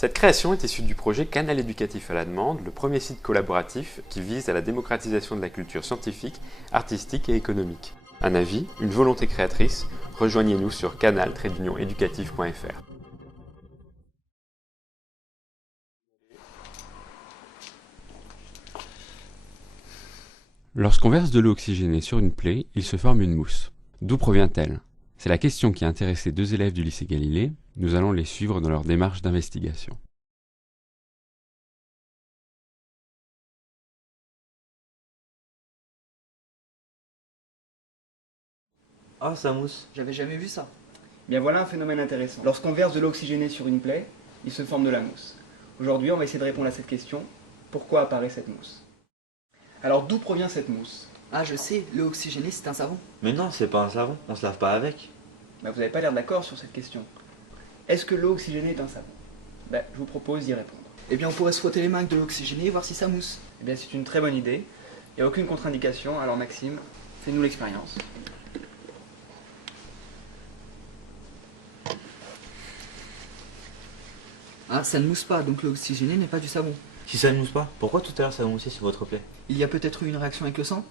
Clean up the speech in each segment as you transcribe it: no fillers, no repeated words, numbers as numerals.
Cette création est issue du projet Canal éducatif à la demande, le premier site collaboratif qui vise à la démocratisation de la culture scientifique, artistique et économique. Un avis, une volonté créatrice, rejoignez-nous sur canal-éducatif.fr. Lorsqu'on verse de l'eau oxygénée sur une plaie, il se forme une mousse. D'où provient-elle? C'est la question qui a intéressé deux élèves du lycée Galilée. Nous allons les suivre dans leur démarche d'investigation. Ah, ça mousse. J'avais jamais vu ça. Bien voilà un phénomène intéressant. Lorsqu'on verse de l'eau oxygénée sur une plaie, il se forme de la mousse. Aujourd'hui, on va essayer de répondre à cette question. Pourquoi apparaît cette mousse? Alors d'où provient cette mousse? Ah, je sais, l'eau oxygénée, c'est un savon. Mais non, c'est pas un savon, on se lave pas avec. Vous n'avez pas l'air d'accord sur cette question. Est-ce que l'eau oxygénée est un savon? Je vous propose d'y répondre. Eh bien, on pourrait se frotter les mains avec de l'eau oxygénée et voir si ça mousse. Eh bien, c'est une très bonne idée. Il n'y a aucune contre-indication. Alors Maxime, fais-nous l'expérience. Ah, ça ne mousse pas, donc l'eau oxygénée n'est pas du savon. Si ça ne mousse pas, pourquoi tout à l'heure ça a moussé sur votre plaie? Il y a peut-être eu une réaction avec le sang?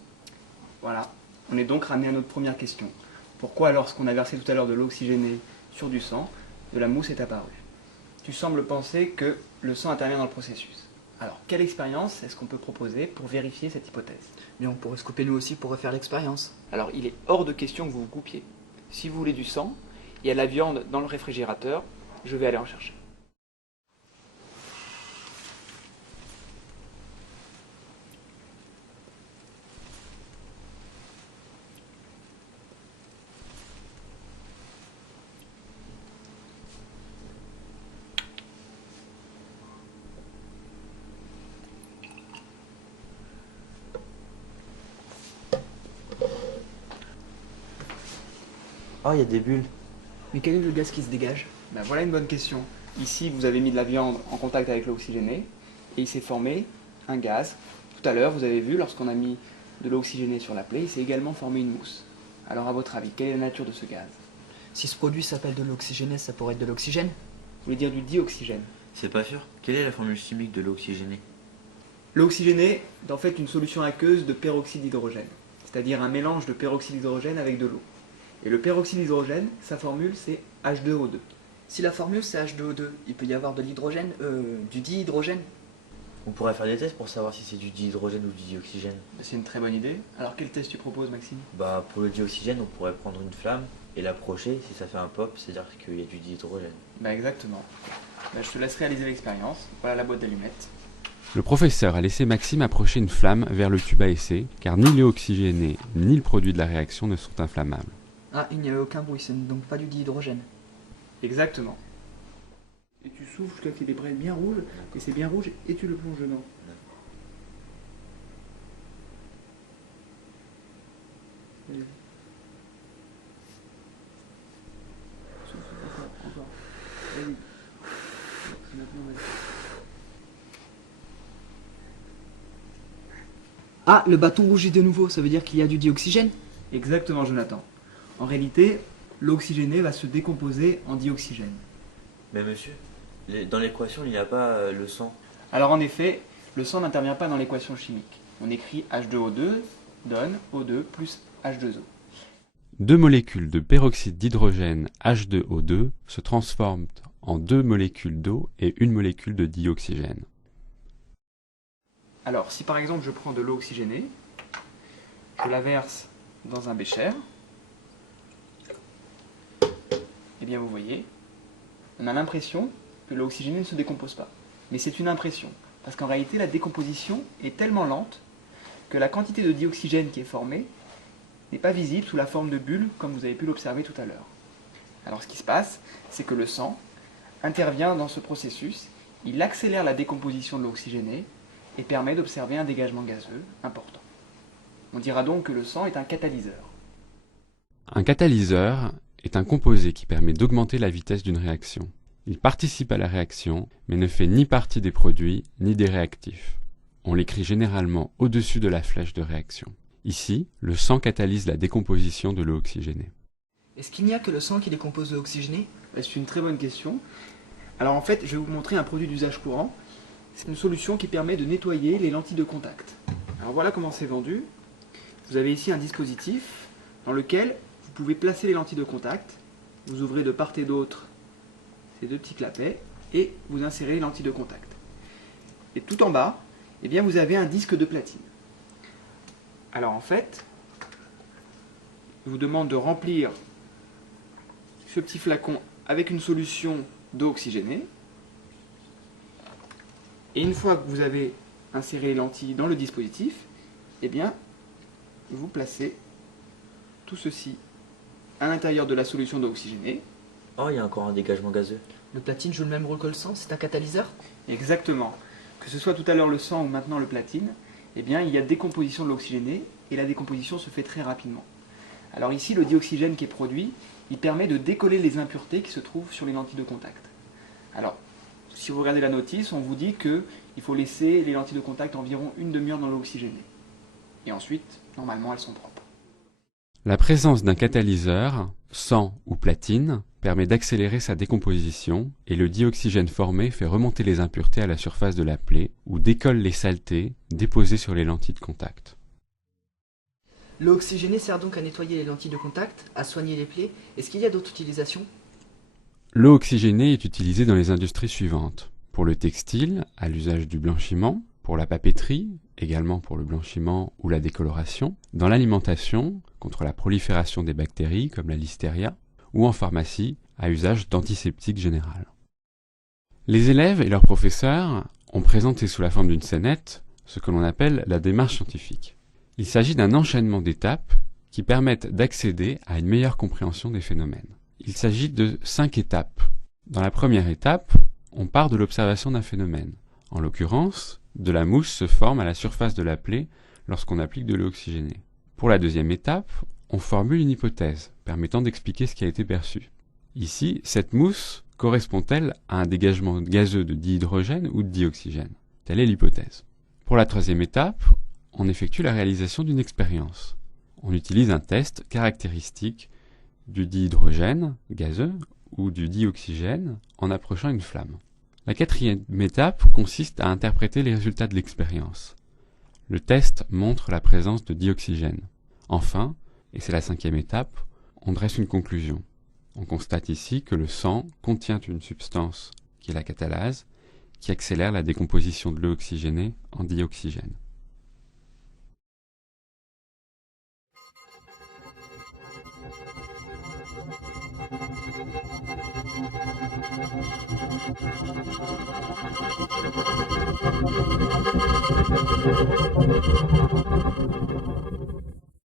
Voilà. On est donc ramené à notre première question. Pourquoi, lorsqu'on a versé tout à l'heure de l'eau oxygénée sur du sang, de la mousse est apparue? Tu sembles penser que le sang intervient dans le processus. Alors, quelle expérience est-ce qu'on peut proposer pour vérifier cette hypothèse? Mais on pourrait se couper nous aussi pour refaire l'expérience. Alors, il est hors de question que vous vous coupiez. Si vous voulez du sang, il y a de la viande dans le réfrigérateur, je vais aller en chercher. Oh, il y a des bulles. Mais quel est le gaz qui se dégage? Voilà une bonne question. Ici, vous avez mis de la viande en contact avec l'eau oxygénée et il s'est formé un gaz. Tout à l'heure, vous avez vu, lorsqu'on a mis de l'eau oxygénée sur la plaie, il s'est également formé une mousse. Alors, à votre avis, quelle est la nature de ce gaz? Si ce produit s'appelle de l'oxygéné, ça pourrait être de l'oxygène? Vous voulez dire du dioxygène? C'est pas sûr. Quelle est la formule chimique de l'eau oxygénée? L'eau oxygénée est en fait une solution aqueuse de peroxyde d'hydrogène, c'est-à-dire un mélange de peroxyde d'hydrogène avec de l'eau. Et le peroxyde d'hydrogène, sa formule, c'est H2O2. Si la formule c'est H2O2, il peut y avoir de l'hydrogène, du dihydrogène? On pourrait faire des tests pour savoir si c'est du dihydrogène ou du dioxygène. C'est une très bonne idée. Alors, quel test tu proposes, Maxime? Pour le dioxygène, on pourrait prendre une flamme et l'approcher. Si ça fait un pop, c'est-à-dire qu'il y a du dihydrogène. Exactement. Je te laisse réaliser l'expérience. Voilà la boîte d'allumettes. Le professeur a laissé Maxime approcher une flamme vers le tube à essai, car ni l'eau oxygénée ni le produit de la réaction ne sont inflammables. Ah, il n'y a aucun bruit, c'est donc pas du dihydrogène. Exactement. Et tu souffles jusqu'à ce qu'il est bien rouge, et c'est bien rouge, et tu le plonges dedans. Allez. Souffle, encore. Vas-y. Maintenant, vas-y. Ah, le bâton rougit de nouveau, ça veut dire qu'il y a du dioxygène? Exactement, Jonathan. En réalité, l'eau oxygénée va se décomposer en dioxygène. Mais monsieur, dans l'équation, il n'y a pas le sang. Alors en effet, le sang n'intervient pas dans l'équation chimique. On écrit H2O2 donne O2 plus H2O. Deux molécules de peroxyde d'hydrogène H2O2 se transforment en deux molécules d'eau et une molécule de dioxygène. Alors, si par exemple je prends de l'eau oxygénée, je la verse dans un bécher, et bien vous voyez, on a l'impression que l'eau oxygénée ne se décompose pas. Mais c'est une impression, parce qu'en réalité la décomposition est tellement lente que la quantité de dioxygène qui est formée n'est pas visible sous la forme de bulles comme vous avez pu l'observer tout à l'heure. Alors ce qui se passe, c'est que le sang intervient dans ce processus, il accélère la décomposition de l'eau oxygénée et permet d'observer un dégagement gazeux important. On dira donc que le sang est un catalyseur. Un catalyseur est un composé qui permet d'augmenter la vitesse d'une réaction. Il participe à la réaction, mais ne fait ni partie des produits ni des réactifs. On l'écrit généralement au-dessus de la flèche de réaction. Ici, le sang catalyse la décomposition de l'eau oxygénée. Est-ce qu'il n'y a que le sang qui décompose l'eau oxygénée? C'est une très bonne question. Alors en fait, je vais vous montrer un produit d'usage courant. C'est une solution qui permet de nettoyer les lentilles de contact. Alors voilà comment c'est vendu. Vous avez ici un dispositif dans lequel vous pouvez placer les lentilles de contact. Vous ouvrez de part et d'autre ces deux petits clapets et vous insérez les lentilles de contact. Et tout en bas, eh bien, vous avez un disque de platine. Alors en fait, je vous demande de remplir ce petit flacon avec une solution d'eau oxygénée. Et une fois que vous avez inséré les lentilles dans le dispositif, eh bien, vous placez tout ceci à l'intérieur de la solution d'eau oxygénée. Oh, il y a encore un dégagement gazeux. Le platine joue le même rôle que le sang, c'est un catalyseur? Exactement. Que ce soit tout à l'heure le sang ou maintenant le platine, eh bien, il y a décomposition de l'oxygéné et la décomposition se fait très rapidement. Alors ici, le dioxygène qui est produit, il permet de décoller les impuretés qui se trouvent sur les lentilles de contact. Alors, si vous regardez la notice, on vous dit qu'il faut laisser les lentilles de contact environ une demi-heure dans l'eau oxygénée. Et ensuite, normalement, elles sont propres. La présence d'un catalyseur, sang ou platine, permet d'accélérer sa décomposition et le dioxygène formé fait remonter les impuretés à la surface de la plaie ou décolle les saletés déposées sur les lentilles de contact. L'eau oxygénée sert donc à nettoyer les lentilles de contact, à soigner les plaies. Est-ce qu'il y a d'autres utilisations? L'eau oxygénée est utilisée dans les industries suivantes. Pour le textile, à l'usage du blanchiment, pour la papeterie, également pour le blanchiment ou la décoloration, dans l'alimentation, contre la prolifération des bactéries comme la listeria, ou en pharmacie, à usage d'antiseptique général. Les élèves et leurs professeurs ont présenté sous la forme d'une scénette ce que l'on appelle la démarche scientifique. Il s'agit d'un enchaînement d'étapes qui permettent d'accéder à une meilleure compréhension des phénomènes. Il s'agit de 5 étapes. Dans la première étape, on part de l'observation d'un phénomène. En l'occurrence, de la mousse se forme à la surface de la plaie lorsqu'on applique de l'eau oxygénée. Pour la deuxième étape, on formule une hypothèse permettant d'expliquer ce qui a été perçu. Ici, cette mousse correspond-elle à un dégagement gazeux de dihydrogène ou de dioxygène? Telle est l'hypothèse. Pour la troisième étape, on effectue la réalisation d'une expérience. On utilise un test caractéristique du dihydrogène gazeux ou du dioxygène en approchant une flamme. La quatrième étape consiste à interpréter les résultats de l'expérience. Le test montre la présence de dioxygène. Enfin, et c'est la cinquième étape, on dresse une conclusion. On constate ici que le sang contient une substance qui est la catalase, qui accélère la décomposition de l'eau oxygénée en dioxygène.